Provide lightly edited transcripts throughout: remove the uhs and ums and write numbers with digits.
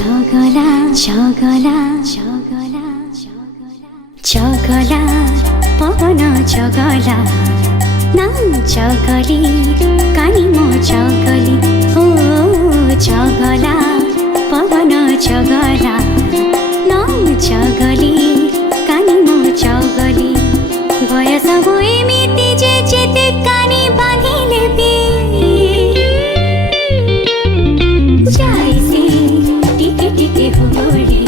चगला चगला चगला चगला पवन चगला चगली कानी मो चगली ओ चगला पवन चगला चगली कानी मो चगली बयस हो एमिति जे जेते कानी बांधिले भी जाइसी टिके टिके हो गोड़ी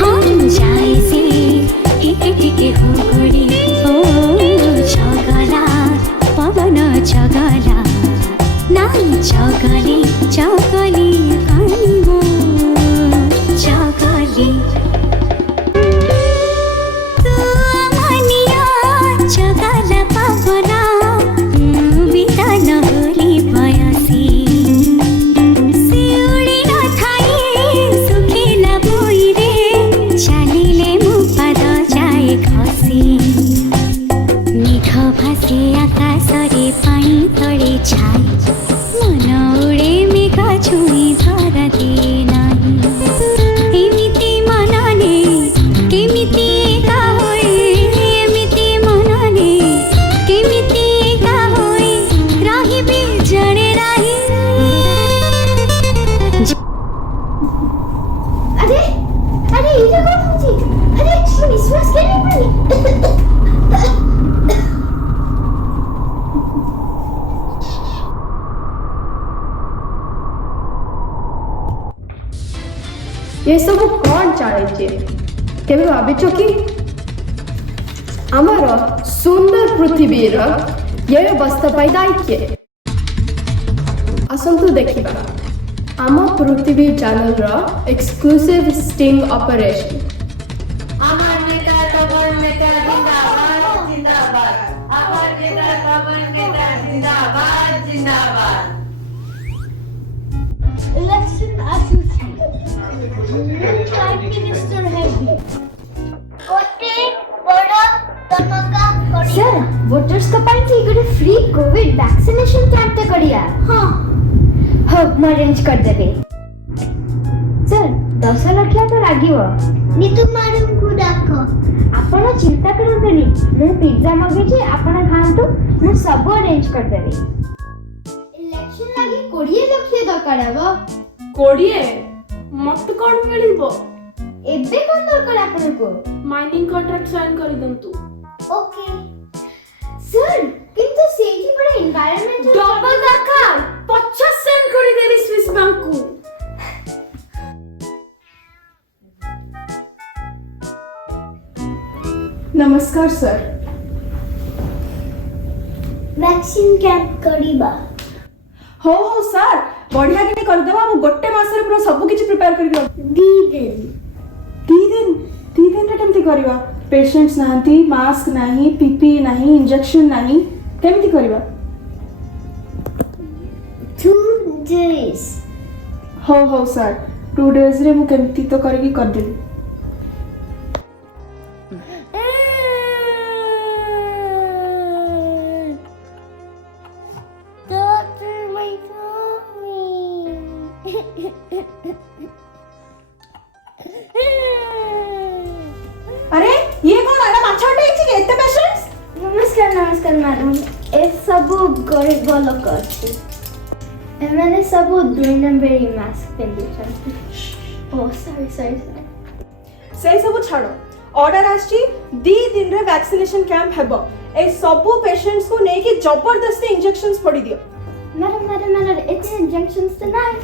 हम जाइसी टिके टिके हो गोड़ी ओ चगला पवन चगला चगली चगली कानी मो चगली चगला पवना बितान होली बयसी सिउड़ी न थाई सुखिला भुइरे चालिले मो पाद जाए खसी मेघ भासे आकाशरे पानी तले छाई मन उडे मेघ छुई धरती नाही एमिति मनले केमिति एका होई एमिति मनले केमिति एका होई रहिबे जणे राही अरे अरे ये कौन होची अरे सुनी श्वास केले पड़ी ये सब कौन चाहे केवे भाविचो कि आमर सुंदर पृथ्वीर ये अवस्था पाई दायित्व आसंतु देखिबा आम पृथ्वी चैनल एक्सक्लूसिव स्टिंग ऑपरेशन अमर नेता खबर नेता जिंदाबाद जिंदाबाद अमर नेता खबर नेता जिंदाबाद जिंदाबाद election association prime minister heavy कोटे बड़ा तमका सर वोटर्स का पाई थी good free Covid vaccination camp ते करिया हां मैं अरेंज कर देबे सर 10 लाख तो लागिवो नीतू मैडम को डाको आपण चिंता करंतनी मैं पिज्जा मगे जे आपण खांतु मैं सब अरेंज कर देबे इलेक्शन लागी 20 लाख दरकार हबो 20 मत कोन मिलिबो एबे कोन दरकार आपण को माइनिंग कॉन्ट्रैक्ट साइन कर दंतु ओके सर किंतु सेठी बड़ा एनवायरनमेंट डबल दरकार 50 सेंट कर देबी स्विस बैंक को नमस्कार सर वैक्सीन कैंप करीबा हो सर बढ़िया के कर देबा हम गोटे मास रे पूरा सब किछि प्रिपेयर करि दी दिन रे केमति करबा पेशेंट्स नाहंती मास्क नाही पीपी नाही इंजेक्शन नाही केमति करबा 2 days हो सर 2 days रे मु केमति तो करगी कर देबी Doctor, my tummy. अरे ये कौन आला माछा उठे छी एते पेशेंट्स नमस्कार मैडम ए सब गरीब लोक अछि एमाने सब 2 नंबर मास्क पिंदु छथि ओ सॉरी से सब छाड़ो ऑर्डर आछि 2 दिन रे वैक्सीनेशन कैंप हेबो ए सब पेशेंट्स को नै कि जबरदस्ती इंजेक्शंस पड़ी दियो मैडम इट्स इंजेक्शंस टुनाइट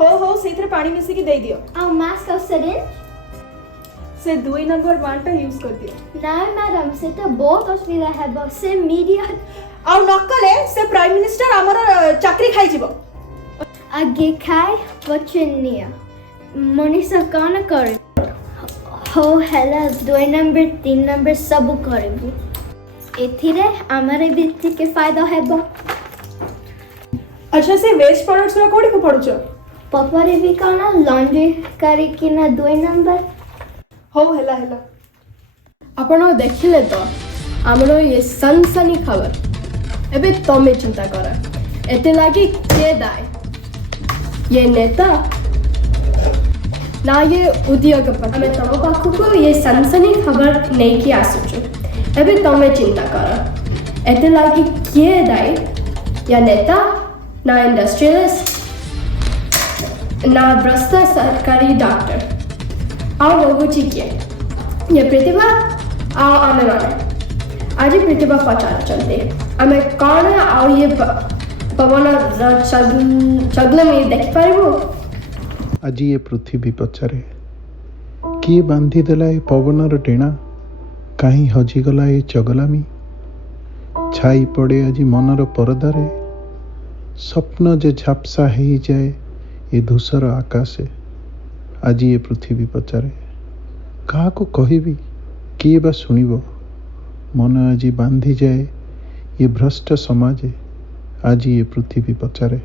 हो सेथरे पानी मिसी की दे दियो आ मास्क और सिरिंज से 2 नंबर 1 टा यूज कर दियो ना मैडम से तो बहुत असुविधा है बस से मीडिया आ नकले से प्राइम मिनिस्टर हमर चाकरी खाइ जिवो आगे खाए वचनिया मनीषा कौन कर हो हेला 2 नंबर 3 नंबर सब करबो एथिरे हमारे भी के फायदा हेबो अच्छा से वेस्ट प्रोडक्ट्स रा कोडी को पडुछ पपरे भी कौन लॉन्ड्री करी कि ना 2 नंबर हो हेला आपण देखिले तो हमरो ये सनसनी खबर एबे तमे चिंता कर एते लागी के दाय ये नेता ना ये उद्योगपति आमे तम पाखକୁ ये सनसनी खबर नहीं कि आसुଛୁ एबे तमे चिंता कर एते लागी किए दाई या नेता ना इंडस्ट्रियलिस्ट ना भ्रष्ट सरकारी डॉक्टर आओ बगुची किए ये प्रतिभा आओ आमे माने आज प्रतिभा पचार चलते आमे कौन आओ ये पवन चगले में देख पारिबो आज ये पृथ्वी पचारे किए बांधी देला ए पवनर टेणा कहीं हजिगला ए चगलामी छाई पड़े आज मनर परदारे स्वप्न जे झापसा हो जाए ये धूसर आकाशे आज ये पृथ्वी पचारे क्या कहबी किए बा शुणिब मन आज बांधी जाए ये भ्रष्ट समाजे आज ये पृथ्वी पचारे।